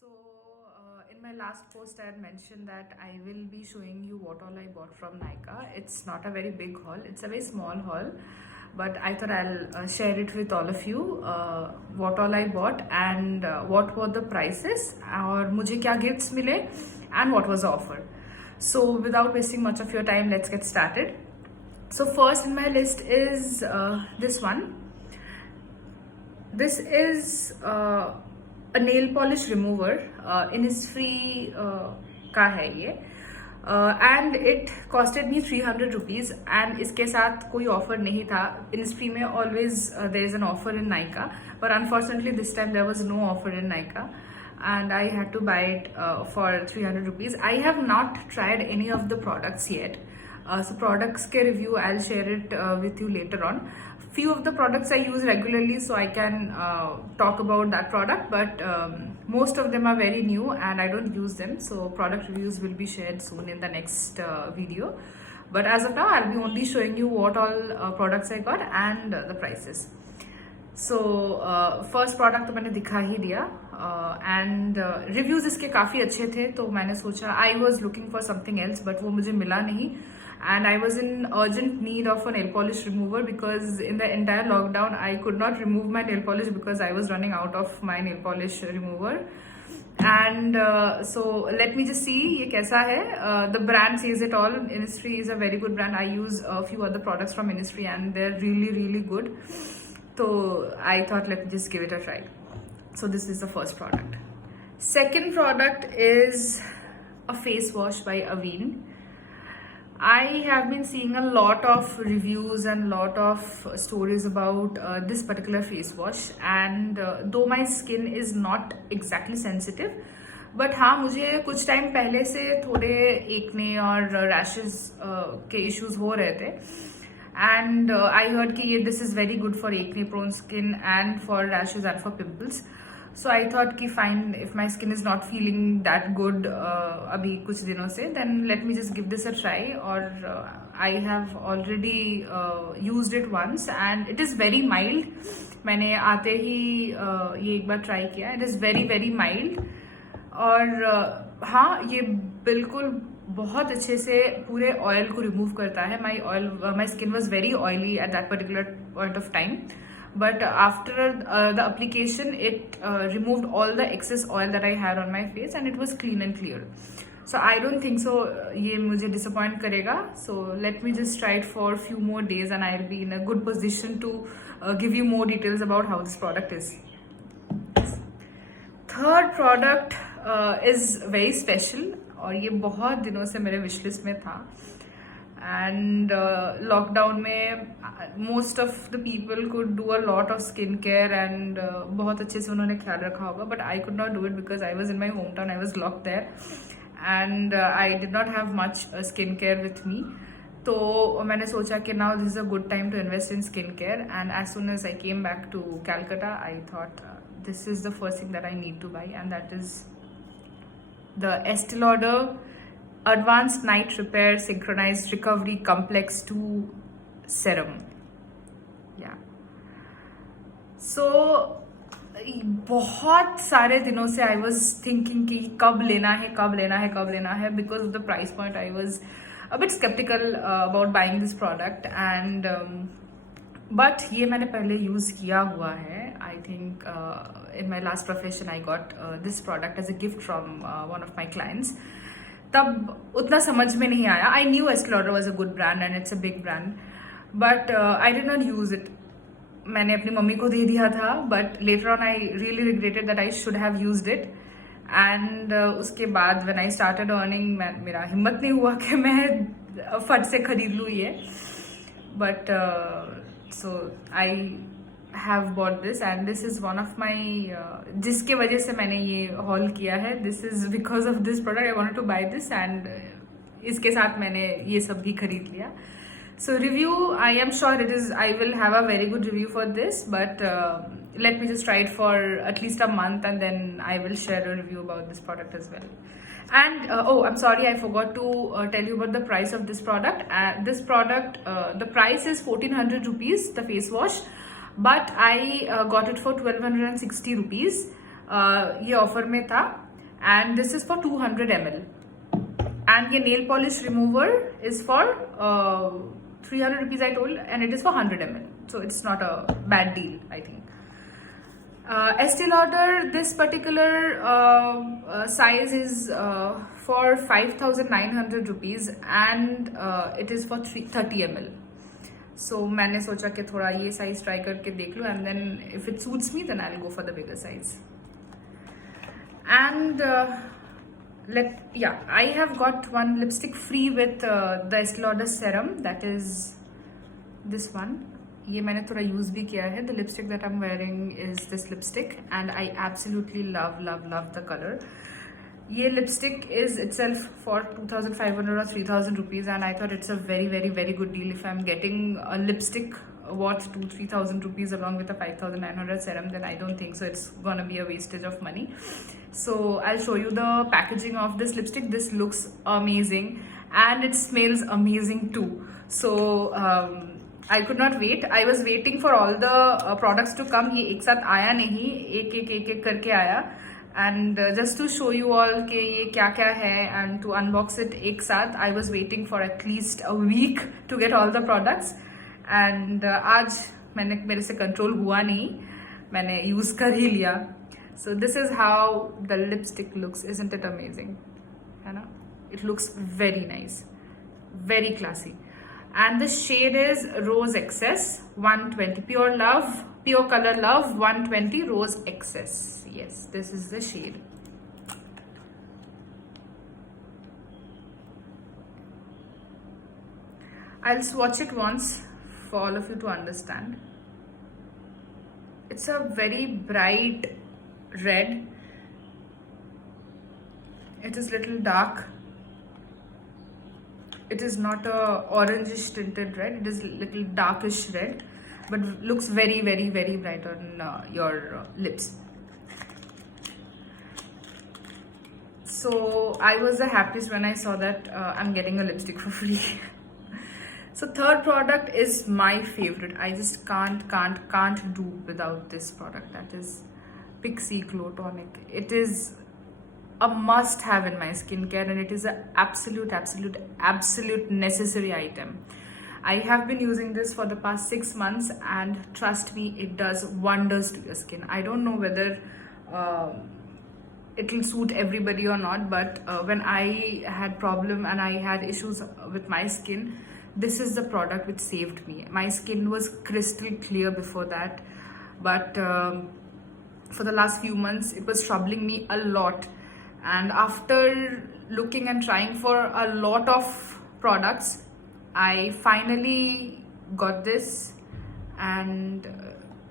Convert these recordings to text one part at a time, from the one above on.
So, in my last post, I had mentioned that I will be showing you what all I bought from Nykaa. It's not a very big haul, it's a very small haul, but I thought I'll share it with all of you. What all I bought and what were the prices, और मुझे क्या gifts मिले, and what was the offer. So, without wasting much of your time, let's get started. So, first in my list is this one. This is a nail polish remover. Innisfree का है ये, and it costed me 300 rupees. And इसके साथ कोई offer नहीं था. Innisfree में always there is an offer in Nykaa, but unfortunately this time there was no offer in Nykaa, and I had to buy it for 300 rupees. I have not tried any of the products yet. So products के review I'll share it with you later on. Few of the products I use regularly, so I can talk about that product, but most of them are very new and I don't use them, so product reviews will be shared soon in the next video. But as of now, I'll be only showing you what all products I got and the prices. So first product तो मैंने दिखा ही दिया, and reviews इसके काफ़ी अच्छे थे, तो मैंने सोचा I was looking for something else, but वो मुझे मिला नहीं. And I was in urgent need of a nail polish remover because in the entire lockdown I could not remove my nail polish because I was running out of my nail polish remover. And so let me just see ये कैसा है. The brand says it all. Innisfree is a very good brand. I use a few other products from Innisfree and they're really good. So I thought let me just give it a try. So this is the first product. Second product is a face wash by Aveen. I have been seeing a lot of reviews and lot of stories about this particular face wash, and though my skin is not exactly sensitive, but हाँ मुझे कुछ time पहले से थोड़े acne और rashes के issues हो रहे थे, and I heard कि ये this is very good for acne prone skin and for rashes and for pimples. So I thought कि fine, if my skin is not feeling that good अभी कुछ दिनों से, then let me just give this a try. और I have already used it once and it is very mild. मैंने आते ही ये एक बार try किया. It is very mild. और हाँ ये बिल्कुल बहुत अच्छे से पूरे ऑयल को रिमूव करता है. My skin was very oily at that particular point of time. But after the application, it removed all the excess oil that I had on my face and it was clean and clear. So I don't think so ये मुझे disappoint करेगा. So let me just try it for a few more days and I'll be in a good position to give you more details about how this product is. Third product is very special और ये बहुत दिनों से मेरे wish list में था. And lockdown में most of the people could do a lot of skincare and बहुत अच्छे से उन्होंने ख्याल रखा होगा, but I could not do it because I was in my hometown. I was locked there and I did not have much skincare with me. तो मैंने सोचा कि now this is a good time to invest in skincare, and as soon as I came back to Calcutta, I thought this is the first thing that I need to buy, and that is the Estee Lauder Advanced Night Repair Synchronized Recovery Complex 2 Serum. Yeah. So बहुत सारे दिनों से I was thinking कि कब लेना है because of the price point. I was a bit skeptical about buying this product, and but ये मैंने पहले use किया हुआ है. I think in my last profession I got this product as a gift from one of my clients. तब उतना समझ में नहीं आया. I knew Estee Lauder was a good brand and it's a big brand, but I did not use it. मैंने अपनी mummy को दे दिया था, but later on I really regretted that I should have used it. And उसके बाद when I started earning, मेरा हिम्मत नहीं हुआ कि मैं फट से खरीद लूँ ये. But so I have bought this and this is one of my जिसके वजह से मैंने ये haul किया है. This is because of this product. I wanted to buy this and इसके साथ मैंने ये सब भी खरीद लिया. So review, I am sure I will have a very good review for this, but let me just try it for at least a month and then I will share a review about this product as well. And oh, I'm sorry, I forgot to tell you about the price of this product. This product, the price is 1400 rupees, the face wash. But I got it for 1260 rupees. ये offer में था and this is for 200 ml. And the nail polish remover is for 300 rupees I told, and it is for 100 ml. So it's not a bad deal, I think. Estee Lauder, this particular size is for 5,900 rupees, and it is for 30 ml. So मैंने सोचा कि थोड़ा ये size try करके देख लूँ, and then if it suits me, then I'll go for the bigger size. And I have got one lipstick free with the Estee Lauder serum, that is this one. ये मैंने थोड़ा use भी किया है. The lipstick that I'm wearing is this lipstick, and I absolutely love the color. ये lipstick is itself for 2,500 or 3,000 rupees, and I thought it's a very good deal. If I'm getting a lipstick worth 2,000-3,000 rupees along with a 5,900 serum, then I don't think so it's gonna be a wastage of money. So I'll show you the packaging of this lipstick. This looks amazing, and it smells amazing too. So I could not wait. I was waiting for all the products to come. ये एक साथ आया नहीं, एक करके आया. And just to show you all कि ये क्या क्या है and to unbox it एक साथ, I was waiting for at least a week to get all the products. And आज मेरे से control हुआ नहीं, मैंने use कर ही लिया. So this is how the lipstick looks. Isn't it amazing? है ना? It looks very nice, very classy. And the shade is Rose Excess 120. Pure Color Love 120 Rose Excess. Yes, this is the shade. I'll swatch it once for all of you to understand. It's a very bright red. It is little dark. It is not a orangish tinted red. It is little darkish red, but looks very bright on your lips. So I was the happiest when I saw that I'm getting a lipstick for free. So third product is my favorite. I just can't do without this product. That is Pixi Glow Tonic. It is a must have in my skincare, and it is an absolute necessary item. I have been using this for the past 6 months, and trust me, it does wonders to your skin. I don't know whether it will suit everybody or not, but when I had problem and I had issues with my skin, this is the product which saved me. My skin was crystal clear before that, but for the last few months it was troubling me a lot. And after looking and trying for a lot of products, I finally got this, and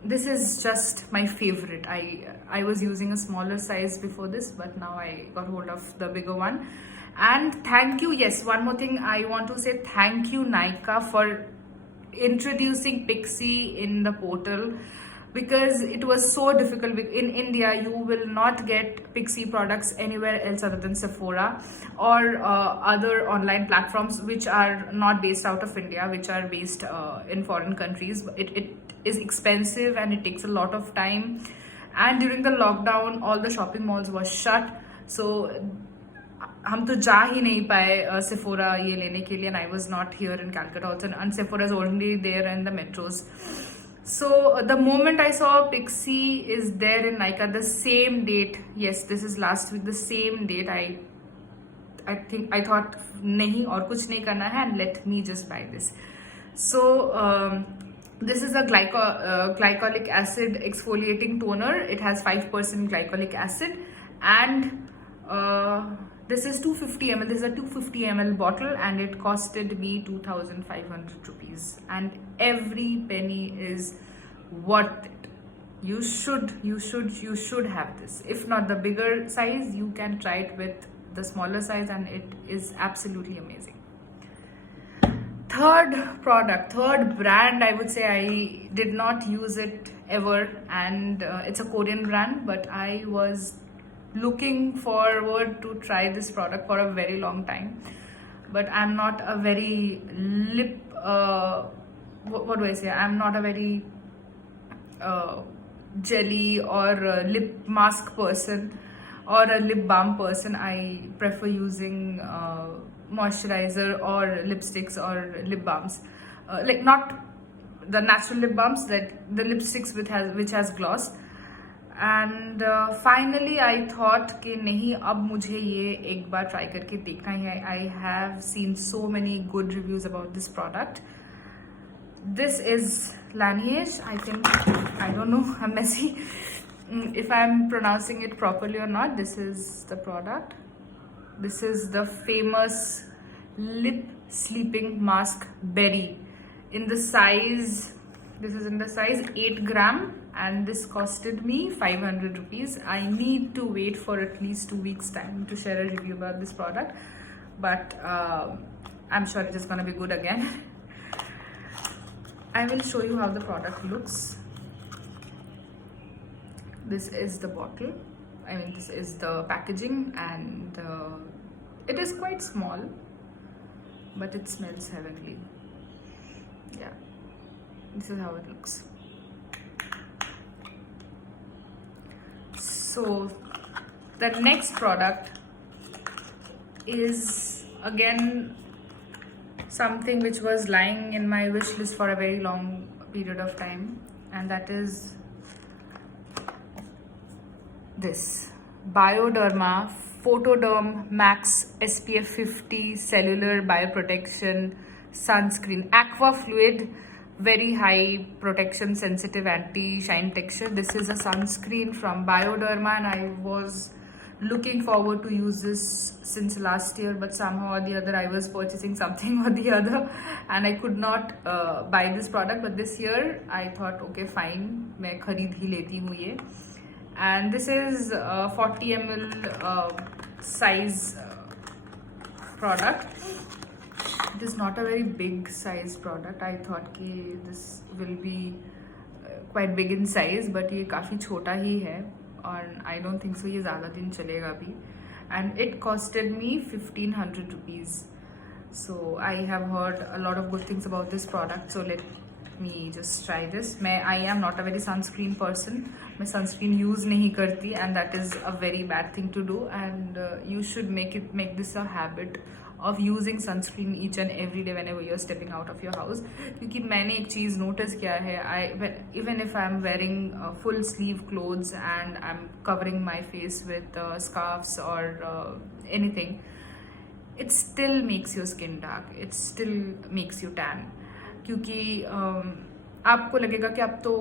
this is just my favorite. I was using a smaller size before this, but now I got hold of the bigger one. And thank you, yes, one more thing I want to say, thank you Nykaa for introducing Pixi in the portal, because it was so difficult. In India, you will not get Pixi products anywhere else other than Sephora or other online platforms which are not based out of India, which are based in foreign countries. It is expensive and it takes a lot of time. And during the lockdown, all the shopping malls were shut. So हम तो जा ही नहीं पाए Sephora ये लेने के लिए, and I was not here in Calcutta also, and Sephora is only there in the metros. So the moment I saw Pixi is there in Nykaa, the same date, yes, this is last week, the same date, I thought nahi aur kuch nahi karna hai, and let me just buy this. So this is a glycolic acid exfoliating toner. It has 5% glycolic acid, and this is 250 ml. This is a 250 ml bottle, and it costed me 2,500 rupees. And every penny is worth it. You should have this. If not the bigger size, you can try it with the smaller size, and it is absolutely amazing. Third brand, I would say I did not use it ever, and it's a Korean brand, but I was looking forward to try this product for a very long time. But I'm not a very what do I say? I'm not a very jelly or lip mask person. or a lip balm person, I prefer using moisturizer or lipsticks or lip balms, like not the natural lip balms, that the lipsticks which has gloss. And finally I thought कि नहीं, अब मुझे ये एक बार try करके देखना ही है. I have seen so many good reviews about this product. This is Laneige, I think. I don't know, I'm messy if I'm pronouncing it properly or not. This is the product. This is the famous lip sleeping mask berry in the size, this is in the size 8 gram, and this costed me 500 rupees. I need to wait for at least 2 weeks time to share a review about this product, but I'm sure it is gonna be good again. I will show you how the product looks. This is the bottle. I mean, this is the packaging, and it is quite small, but it smells heavenly. Yeah, this is how it looks. So the next product is again something which was lying in my wish list for a very long period of time, and that is this Bioderma Photoderm Max SPF 50 Cellular Bioprotection Sunscreen Aqua Fluid, very high protection, sensitive, anti-shine texture. This is a sunscreen from Bioderma, and I was looking forward to use this since last year, but somehow or the other I was purchasing something or the other, and I could not buy this product. But this year I thought, okay fine, मैं खरीद ही लेती हूँ ये. And this is 40 ml size product. It is not a very big size product. I thought कि this will be quite big in size, but ये काफ़ी छोटा ही है, और I don't think so ये ज़्यादा दिन चलेगा भी. And it costed me 1500 rupees. So I have heard a lot of good things about this product. So let me just try this. I am not a very sunscreen person. मैं sunscreen use नहीं करती, and that is a very bad thing to do. And you should make this a habit of using sunscreen each and every day whenever you're stepping out of your house. क्योंकि मैंने एक चीज़ notice किया है, even if I'm wearing full sleeve clothes and I'm covering my face with scarves or anything, it still makes your skin dark. It still makes you tan. क्योंकि आपको लगेगा कि आप तो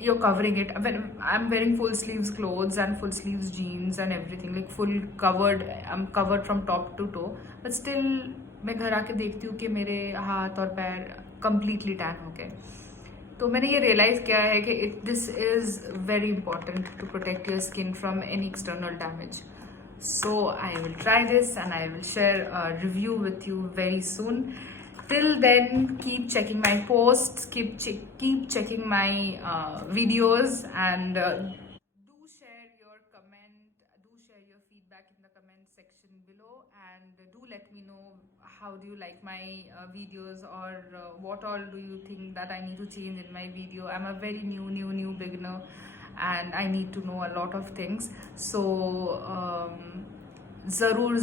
you're covering it. When I'm wearing full sleeves clothes and full sleeves jeans and everything, like full covered, I'm covered from top to toe, but still मैं घर आके देखती हूँ कि मेरे हाथ और पैर completely tan हो गए. तो मैंने ये realize किया है कि this is very important to protect your skin from any external damage. So I will try this and I will share a review with you very soon. Till then, keep checking my posts, keep checking my videos, and do share your feedback in the comment section below, and do let me know how do you like my videos, or what all do you think that I need to change in my video. I'm a very new beginner, and I need to know a lot of things. So ज़रूर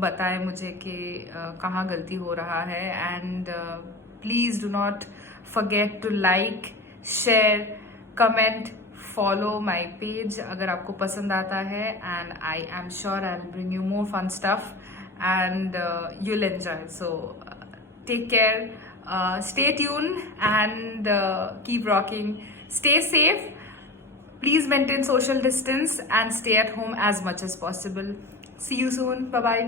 बताएं मुझे कि कहाँ गलती हो रहा है. And please do not forget to like, share, comment, follow my page अगर आपको पसंद आता है. And I am sure I will bring you more fun stuff, and you will enjoy. So take care, stay tuned, and keep rocking. Stay safe. Please maintain social distance and stay at home as much as possible. See you soon. Bye-bye.